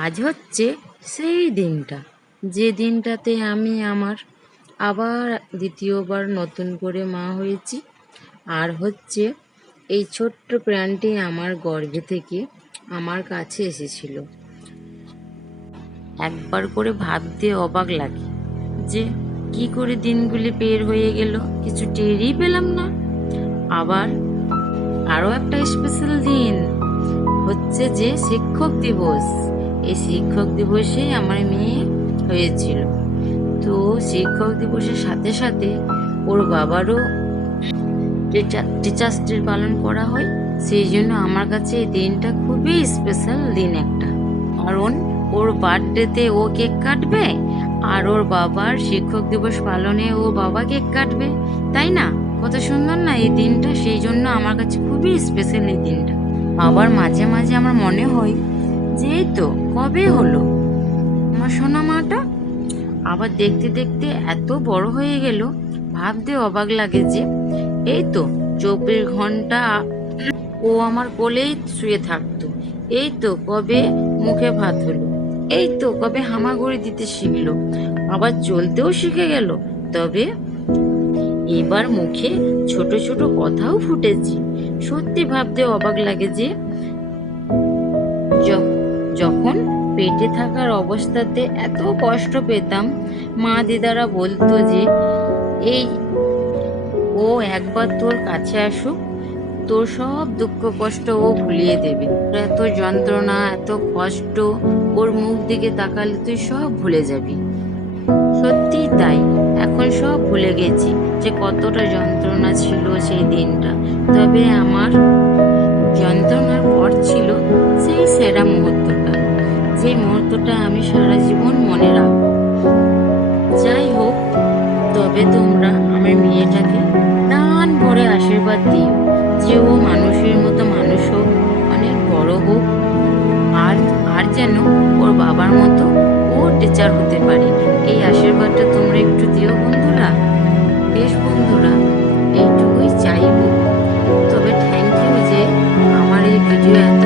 আজ হচ্ছে সেই দিনটা, যে দিনটাতে আমি আমার আবার দ্বিতীয়বার নতুন করে মা হয়েছি। আর হচ্ছে এই ছোট্ট প্রাণটি আমার গর্ভে থেকে আমার কাছে এসেছিল। একবার করে ভাবতে অবাক লাগে যে কি করে দিনগুলি বের হয়ে গেল, কিছু টেরই পেলাম না। আবার আরও একটা স্পেশাল দিন হচ্ছে যে শিক্ষক দিবস। এই শিক্ষক দিবসে আমার মেয়ে হয়েছিল। তো শিক্ষক দিবসের সাথে সাথে ওর বাবারও টিচার্স ডে পালন করা হয়। সেই জন্য আমার কাছে এই দিনটা খুবই স্পেশাল দিন একটা, কারণ ওর বার্থডেতে ও কেক কাটবে আর ওর বাবার শিক্ষক দিবস পালনে ও বাবা কেক কাটবে, তাই না? কত সুন্দর না এই দিনটা, সেই জন্য আমার কাছে খুবই স্পেশাল এই দিনটা। আবার মাঝে মাঝে আমার মনে হয় যে এই তো কবে হলো আমার সোনা মাটা। আবার দেখতে দেখতে এত বড় হয়ে গেল, ভাবতে অবাক লাগে যে এই তো 24 ঘন্টা ও আমার কোলেই শুয়ে থাকতো। এই তো কবে মুখে ভাত হলো, এই তো কবে হামাগুড়ি দিতে শিখলো, আবার চলতেও শিখে গেল। তবে এবার মুখে ছোট ছোট কথাও ফুটেছে। সত্যি ভাবতে অবাক লাগে যে যখন পেটে থাকার অবস্থাতে এত কষ্ট পেতাম, মা দিদারা বলতো যে এই ও একবার তোর কাছে আসুক, তোর সব দুঃখ কষ্ট ও ভুলিয়ে দেবে। এত যন্ত্রণা এত কষ্ট, ওর মুখ দিকে তাকালে তুই সব ভুলে যাবি। সত্যি তাই, এখন সব ভুলে গেছি যে কতটা যন্ত্রণা ছিল সেই দিনটা। তবে আমার যন্ত্রণার পর ছিল সেই সেরা মুহূর্তটা, যে মুহূর্তটা আমি সারা জীবন মনে রাখবো। যাই হোক, তবে তোমরা আমার মেয়েটাকে প্রাণ ভরে আশীর্বাদ দিও যে ও মানুষের মতো মানুষ হোক, অনেক বড় হোক, আর আর যেন ওর বাবার মতো ও টিচার হতে পারে। এই আশীর্বাদটা তোমরা একটু দিও বন্ধুরা। বেশ বন্ধুরা, এইটুকুই চাইবো। তবে থ্যাংক ইউ যে আমার এই ভিডিও এত